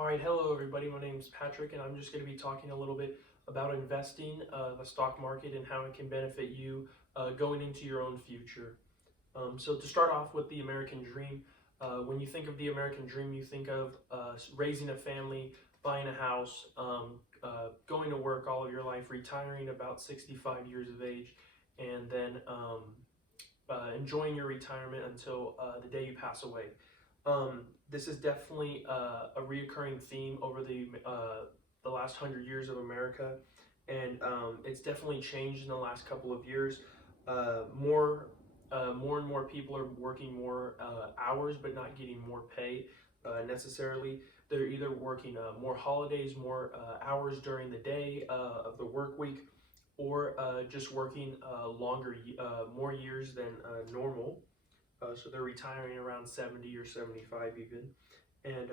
All right, hello everybody. My name is Patrick, and I'm just going to be talking a little bit about investing, the stock market, and how it can benefit you going into your own future. So to start off with the American dream, when you think of the American dream, you think of raising a family, buying a house, going to work all of your life, retiring about 65 years of age, and then enjoying your retirement until the day you pass away. This is definitely a reoccurring theme over the last 100 years of America, and it's definitely changed in the last couple of years. More and more people are working more hours, but not getting more pay necessarily. They're either working more holidays, more hours during the day of the work week, or just working more years than normal. So they're retiring around 70 or 75 even. And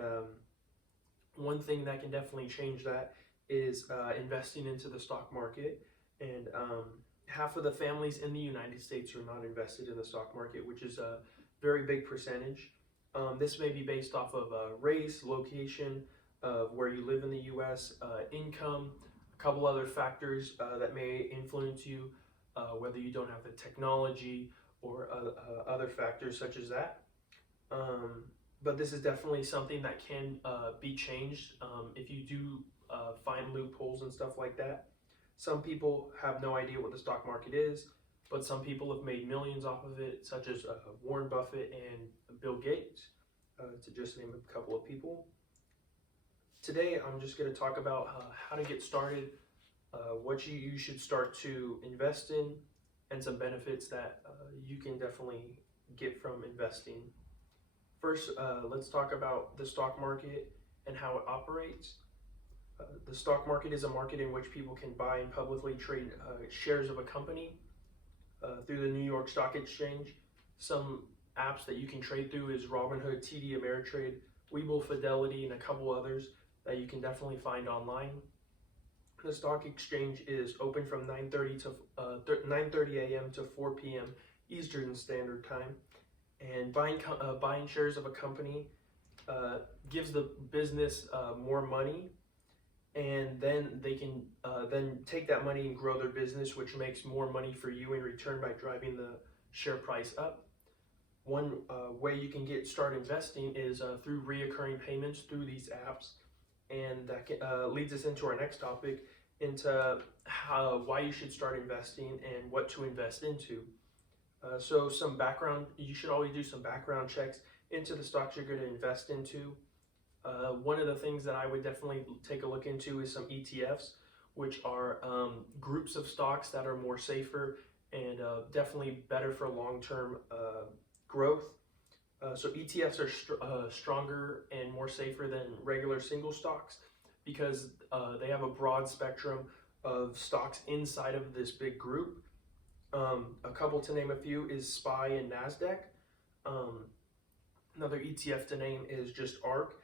one thing that can definitely change that is investing into the stock market. And half of the families in the United States are not invested in the stock market, which is a very big percentage. This may be based off of race, location, of where you live in the U.S., income, a couple other factors that may influence you, whether you don't have the technology or other factors such as that. But this is definitely something that can be changed if you do find loopholes and stuff like that. Some people have no idea what the stock market is, but some people have made millions off of it, such as Warren Buffett and Bill Gates, to just name a couple of people. Today, I'm just going to talk about how to get started, what you should start to invest in, and some benefits that you can definitely get from investing. First, let's talk about the stock market and how it operates. The stock market is a market in which people can buy and publicly trade shares of a company through the New York Stock Exchange. Some apps that you can trade through is Robinhood, TD Ameritrade, Webull, Fidelity, and a couple others that you can definitely find online. The stock exchange is open from 9:30 a.m. to 4 p.m. Eastern Standard Time, and buying shares of a company gives the business more money, and then they can then take that money and grow their business, which makes more money for you in return by driving the share price up. One way you can start investing is through reoccurring payments through these apps. And that leads us into our next topic, into why you should start investing and what to invest into. So some background, you should always do some background checks into the stocks you're going to invest into. One of the things that I would definitely take a look into is some ETFs, which are groups of stocks that are more safer and definitely better for long-term growth. So ETFs are stronger and more safer than regular single stocks because they have a broad spectrum of stocks inside of this big group. A couple to name a few is SPY and NASDAQ. Another ETF to name is just ARK,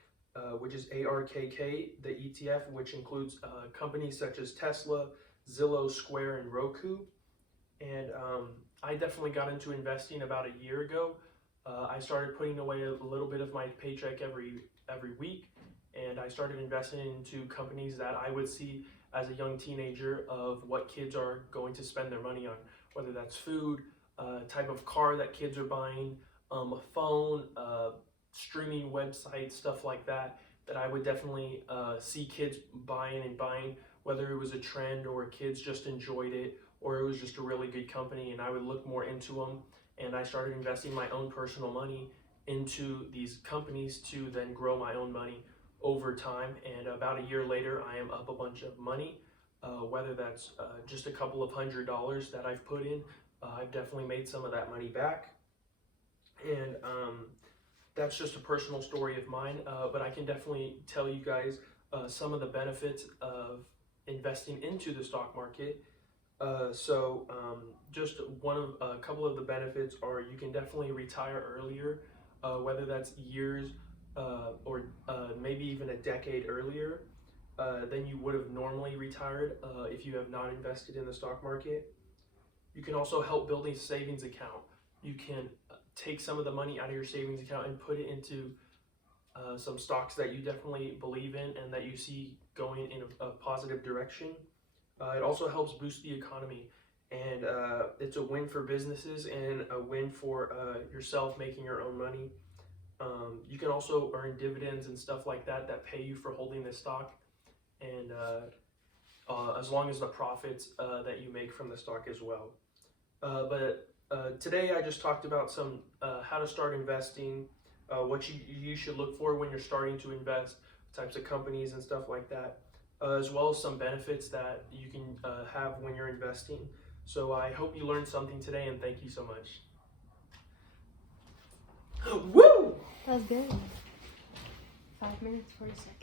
which is ARKK, the ETF, which includes companies such as Tesla, Zillow, Square, and Roku. And I definitely got into investing about a year ago. I started putting away a little bit of my paycheck every week, and I started investing into companies that I would see as a young teenager of what kids are going to spend their money on, whether that's food, type of car that kids are buying, a phone, streaming websites, stuff like that, that I would definitely see kids buying, whether it was a trend or kids just enjoyed it or it was just a really good company, and I would look more into them. And I started investing my own personal money into these companies to then grow my own money over time. And about a year later, I am up a bunch of money, whether that's just a couple of $100s that I've put in. I've definitely made some of that money back. And that's just a personal story of mine, but I can definitely tell you guys some of the benefits of investing into the stock market. Just a couple of the benefits are you can definitely retire earlier, whether that's years or maybe even a decade earlier than you would have normally retired if you have not invested in the stock market. You can also help build a savings account. You can take some of the money out of your savings account and put it into some stocks that you definitely believe in and that you see going in a positive direction. It also helps boost the economy, and it's a win for businesses and a win for yourself making your own money. You can also earn dividends and stuff like that that pay you for holding this stock, and as long as the profits that you make from the stock as well. But today I just talked about some how to start investing, what you should look for when you're starting to invest, types of companies and stuff like that, as well as some benefits that you can have when you're investing. So I hope you learned something today, and thank you so much. Woo! That was good. 5 minutes, 40 seconds.